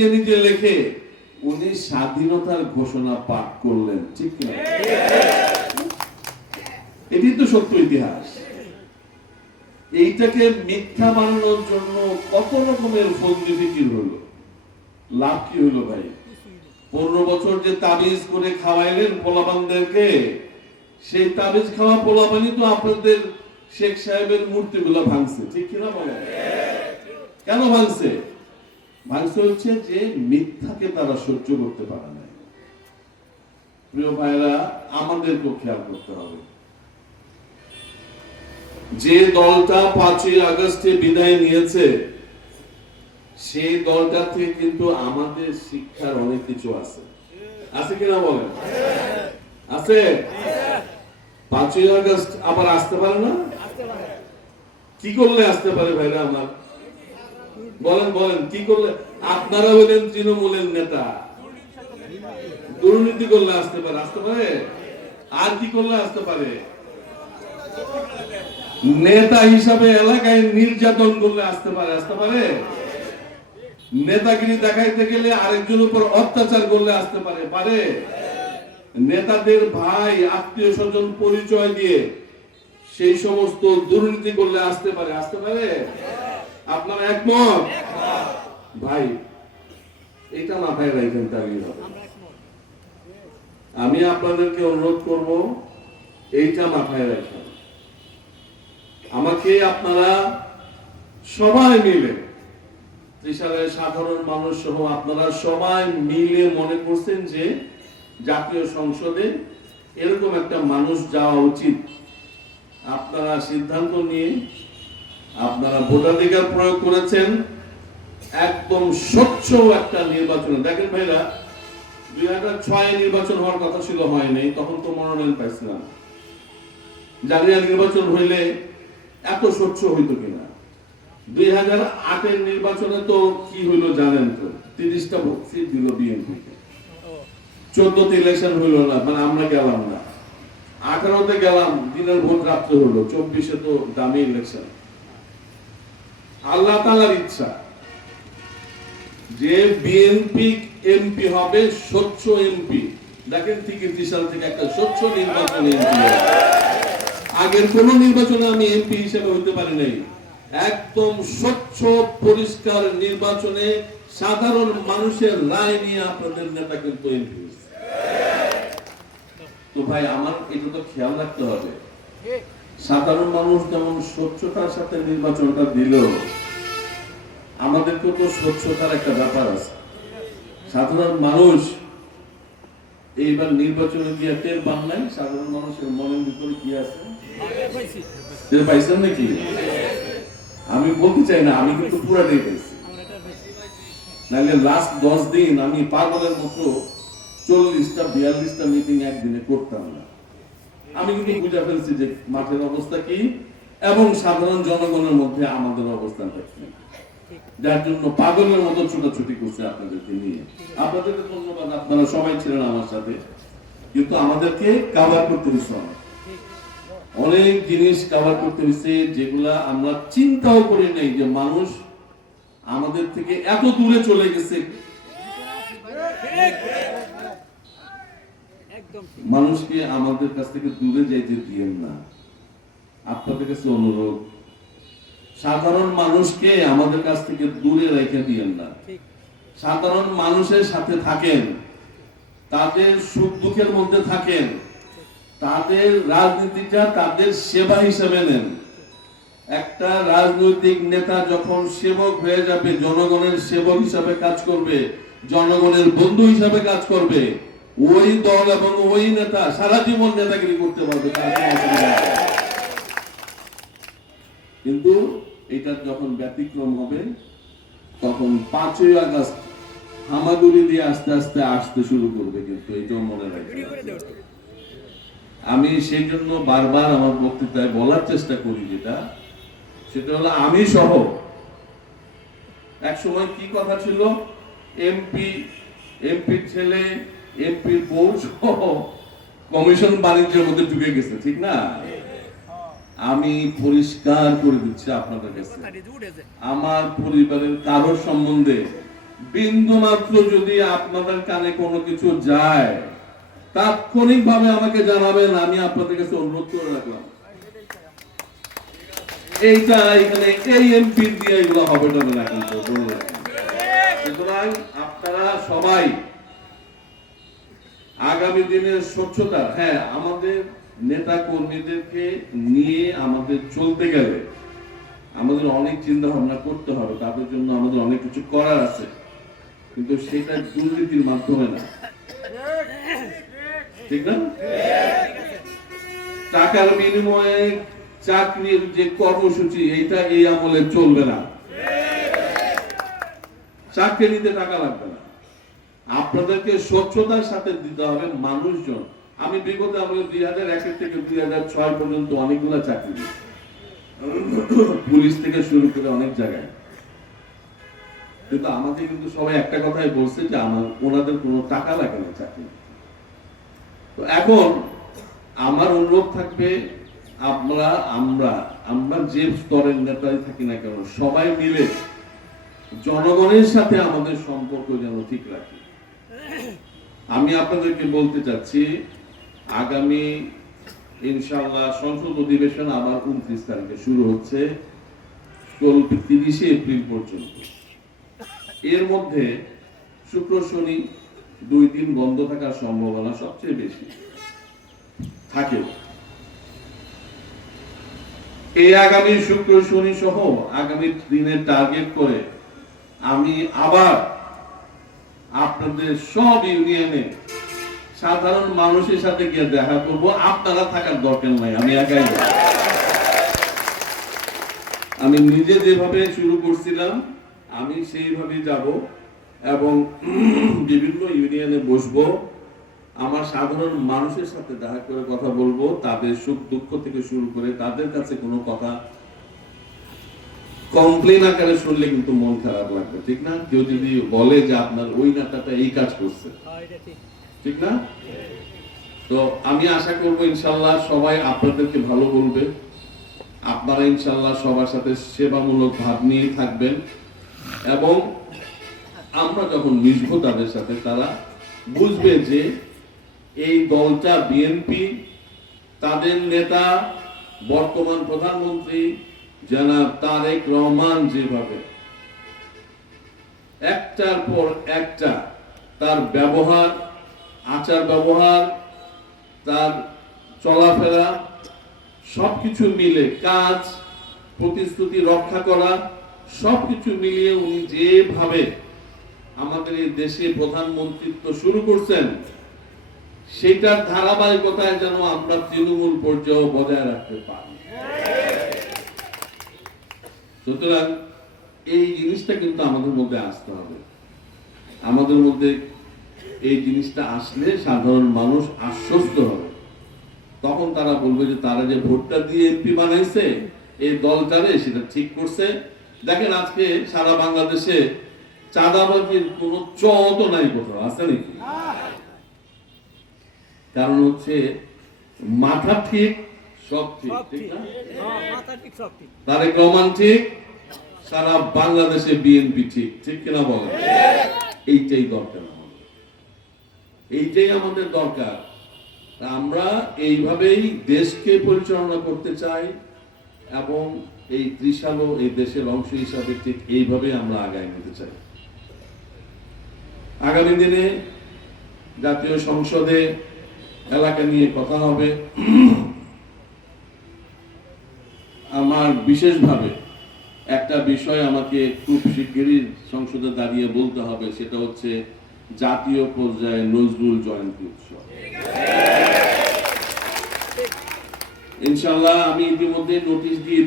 নিজে নিজে লেখে উনি স্বাধীনতার ঘোষণা পাঠ করলেন, ঠিক না? এটি তো সত্য ইতিহাস। এইটাকে মিথ্যা বানানোর জন্য কত রকমের ফন্দি ফিকির হলো, লাভ কি হলো ভাই? 15 বছর যে তাবিজ করে খাওয়াইলেন পোলাপানদেরকে, সেই তাবিজ খাওয়া পোলাপানি তো আপনাদের শেখ সাহেবের মূর্তিগুলো ভাঙছে, ঠিক কিনা বলেন? কেন ভাঙছে? ভাঙছে হচ্ছে যে মিথ্যাকে তারা সহ্য করতে পারে না। প্রিয় ভাইরা, আমাদেরকেও খেয়াল করতে হবে। যে দলটা 5ই আগস্টে বিদায় নিয়েছে, সেই দলটা থেকে কিন্তু আমাদের শিক্ষার অনেক কিছু আছে। আছে কিনা বলেন? আছে। 5ই আগস্ট আবার আসতে পারে না? কি করলে আসতে পারে ভাইরা আমার? বলেন বলেন, কি করলে? আপনারা হলেন তৃণমূলের নেতা, দুর্নীতি করলে আসতে পারে? আসতে পারে? আর কি করলে আসতে পারে? নেতা হিসাবে এলাকায় নির্যাতন করলে আসতে পারে? আসতে পারে? নেতাগিরি দেখাইতে গেলে আরেকজনের উপর অত্যাচার করলে আসতে পারে? পারে? নেতাদের ভাই আত্মীয় স্বজন পরিচয় দিয়ে সেই সমস্ত দুর্নীতি করলে আসতে পারে? আসতে পারে? আপনারা একমত? ভাই, এটা মাথায় রাখবেন, তাহলেই হবে। আমি আপনাদেরকে অনুরোধ করব, এইটা মাথায় রাখবেন। আমাকে আপনারা সবাই মিলে, ত্রিশালের সাধারণ মানুষ সহ আপনারা সবাই মিলে মনে করছেন যে জাতীয় সংসদে এরকম একটা মানুষ যাওয়া উচিত। আপনারা সিদ্ধান্ত নিয়ে আপনারা ভোটাধিকার প্রয়োগ করেছেন একদম স্বচ্ছ একটা নির্বাচনে। দেখেন ভাইরা, 2006 নির্বাচন হওয়ার কথা ছিল, হয়নি, তখন তো মনোনয়ন পাইছিলাম। জানি না নির্বাচন হইলে এত স্বচ্ছ হইতো কিনা। 2008 নির্বাচনে তো কি হইলো জানেন তো, 30টা সিট দিল বিএনপি। 14তে ইলেকশন হইল না, মানে আমরা গেলাম না। 18তে গেলাম, দিনের ভোট রাত্রে হলো। 24-এ তো দামি ইলেকশন। আল্লাহ তাআলার ইচ্ছা যে বিএনপি এমপি হবে স্বচ্ছ এমপি। দেখেন, 30 সাল থেকে একটা স্বচ্ছ নির্বাচন এমপি। আগের কোন নির্বাচনে আমি এমপি হিসেবে হইতে পারি নাই। একদম স্বচ্ছ পরিষ্কার নির্বাচনে সাধারণ মানুষের রায় নিয়ে আপনাদের নেতা কিন্তু এমপি হয়েছে। তো ভাই, আমার এটা তো খেয়াল রাখতে হবে। সাধারণ মানুষ যেমন স্বচ্ছতার সাথে নির্বাচনটা দিল, আমাদেরকে তো স্বচ্ছতার একটা ব্যাপার আছে। সাধারণ মানুষ এইবার নির্বাচনে গিয়ে টের পান নাই? সাধারণ মানুষের মনের ভিতরে কি আছে টের পাইছেন নাকি? আমি বলতে চাই না, আমি কিন্তু পুরাটাই পেয়েছি। নাহলে লাস্ট 10 দিন আমি পাগলের মতো 40টা 42টা মিটিং একদিনে করতাম না। আমি কিন্তু বুঝে ফেলছি যে মাঠের অবস্থা কি এবং সাধারণ জনগণের মধ্যে আমাদের অবস্থানটা কি, যার জন্য পাগলের মতো ছোটাছুটি করছে আপনাদেরকে নিয়ে। আপনাদেরকে ধন্যবাদ, আপনারা সবাই ছিলেন আমার সাথে, কিন্তু আমাদেরকে কভার করতে হয়েছে। অনেক জিনিস কভার করতে হয়েছে যেগুলা আমরা চিন্তাও করি নাই যে মানুষ আমাদের থেকে এত দূরে চলে গেছে। মানুষকে আমাদের কাছ থেকে দূরে যাইতে দিয়েন না। আপনাদের কাছে অনুরোধ, সাধারণ মানুষকে আমাদের কাছ থেকে দূরে রেখে দিয়েন না। সাধারণ মানুষের সাথে থাকেন, তাদের সুখ দুঃখের মধ্যে থাকেন, তাদের রাজনীতিটা তাদের সেবা হিসেবে নেন। একটা রাজনৈতিক নেতা যখন সেবক হয়ে যাবে, জনগণের সেবক হিসাবে কাজ করবে, জনগণের বন্ধু হিসাবে কাজ করবে, ওই দল এবং ওই নেতা সারা জীবন নেতাগিরি করতে পারবে, কিন্তু এটা যখন ব্যতিক্রম হবে তখন 5ই আগস্ট হামাগুড়ি দিয়ে আস্তে আস্তে আসতে শুরু করবে। কিন্তু এটাও মনে রাখবেন। আমি সেই জন্য বারবার আমার বক্তৃতায় বলার চেষ্টা করি, সেটা হলো আমি সহ এক সময় কি কথা ছিল, এমপির ছেলে, এমপির বউ সহ কমিশন বাণিজ্যের মধ্যে ঢুকে গেছে, ঠিক না? আমি পরিষ্কার করে দিচ্ছি আপনাদের কাছে, আমার পরিবারের কারোর সম্বন্ধে বিন্দু মাত্র যদি আপনাদের কানে কোনো কিছু যায় তাৎক্ষণিক ভাবে আমাকে জানাবেন, আমি আপনাদের কাছে অনুরোধ করে রাখলাম। এইটা এখানে এই এমপি দিয়ে এগুলো হবে না, কিন্তু সুতরাং আপনারা সবাই আগামী দিনের স্বচ্ছতা, হ্যাঁ আমাদের নেতা কর্মীদেরকে নিয়ে আমাদের চলতে গেলে আমাদের অনেক চিন্তা ভাবনা করতে হবে, তাদের জন্য আমাদের অনেক কিছু করার আছে, কিন্তু সেটা দুর্নীতির মাধ্যমে না, ঠিক না? টাকার বিনিময়ে চাকরির যে কর্মসূচি, এইটা এই আমলে চলবে না। চাকরি নিতে টাকা লাগবে না, আপনাদেরকে স্বচ্ছতার সাথে দিতে হবে মানুষজন। আমি বিগত আমলে 2001 থেকে 2006 পর্যন্ত অনেকগুলো চাকরি দিই, পুলিশ থেকে শুরু করে অনেক জায়গায়, কিন্তু আমাকে কিন্তু সবাই একটা কথাই বলছে যে ওনাদের কোনো টাকা লাগে না চাকরি। তো এখন আমার অনুরোধ থাকবে, আমরা যে স্তরের নেতাই থাকি না কেন, সবাই মিলে জনগণের সাথে আমাদের সম্পর্ক যেন ঠিক রাখি। আমি আপনাদেরকে বলতে চাচ্ছি, আগামী ইনশাআল্লাহ সংসদ অধিবেশন আবার 29 তারিখে শুরু হচ্ছে, 30 এপ্রিল পর্যন্ত। এর মধ্যে শুক্র শনি 2 দিন বন্ধ থাকার সম্ভাবনা সবচেয়ে বেশি থাকে। এই আগামী শুক্র শনি সহ আগামী দিনের টার্গেট করে আমি আবার আপনাদের সব ইউনিয়নে সাধারণ মানুষের সাথে গিয়ে দেখা করব। আপনারা থাকার দরকার নাই, আমি একাই যাব। আমি নিজে যেভাবে শুরু করছিলাম আমি সেইভাবে যাব এবং বিভিন্ন ইউনিয়নে বসবো, আমার সাধারণ মানুষের সাথে দেখা করে কথা বলবো, তাদের সুখ দুঃখ থেকে শুরু করে তাদের কাছে কোনো কথা কমপ্লেন আকারে শুনলে কিন্তু মন খারাপ লাগবে, ঠিক না? কেউ যদি বলে যে আপনার ওই নেতাটা এই কাজ করছে, ঠিক না? তো আমি আশা করবো ইনশাল্লাহ সবাই আপনাদেরকে ভালো বলবে, আপনারা ইনশাল্লাহ সবার সাথে সেবামূলক ভাব নিয়ে থাকবেন, এবং আমরা যখন মিশবো তাদের সাথে তারা বুঝবে যে এই দলটা বিএনপি, তাদের নেতা বর্তমান প্রধানমন্ত্রী জনাব তারেক রহমান যেভাবে একটার পর একটা তার ব্যবহার, আচার ব্যবহার, তার চলাফেরা সবকিছু মিলে, কাজ প্রতিশ্রুতি রক্ষা করা সবকিছু মিলিয়ে উনি যেভাবে আমাদের এই দেশে প্রধানমন্ত্রিত্ব শুরু করছেন, সেটার ধারাবাহিকতায় যেন আমরা তৃণমূল পর্যায়ে বজায় রাখতে পারি। সুতরাং এই জিনিসটা কিন্তু আমাদের মধ্যে আসতে হবে। আমাদের মধ্যে এই জিনিসটা আসলে সাধারণ মানুষ আশ্বস্ত হবে, তখন তারা বলবে যে তারা যে ভোটটা দিয়ে এমপি বানাইছে এই দলটারে সেটা ঠিক করছে। দেখেন আজকে সারা বাংলাদেশে চাঁদাবাজির কোন চত নাই, কোথাও আছে নাকি? কারণ হচ্ছে মাথা ঠিক, সব ঠিক, ঠিক না? তারেক রহমান ঠিক, সারা বাংলাদেশে বিএনপি ঠিক, ঠিক কিনা বলেন? এইটাই দরকার আমাদের, এইটাই আমাদের দরকার। আমরা এইভাবেই দেশকে পরিচালনা করতে চাই এবং এই ত্রিশালও এই দেশের অংশ হিসাবে ঠিক এইভাবে আমরা আগায় নিতে চাই। আগামী দিনে জাতীয় সংসদে এলাকা নিয়ে কথা হবে। আমার বিশেষভাবে একটা বিষয় আমাকে খুব শিগগিরই সংসদে দাঁড়িয়ে বলতে হবে, সেটা হচ্ছে জাতীয় পর্যায়ে নজরুল জয়ন্তী উৎসব। ইনশাআল্লাহ আমি ইতিমধ্যে নোটিশ দিয়ে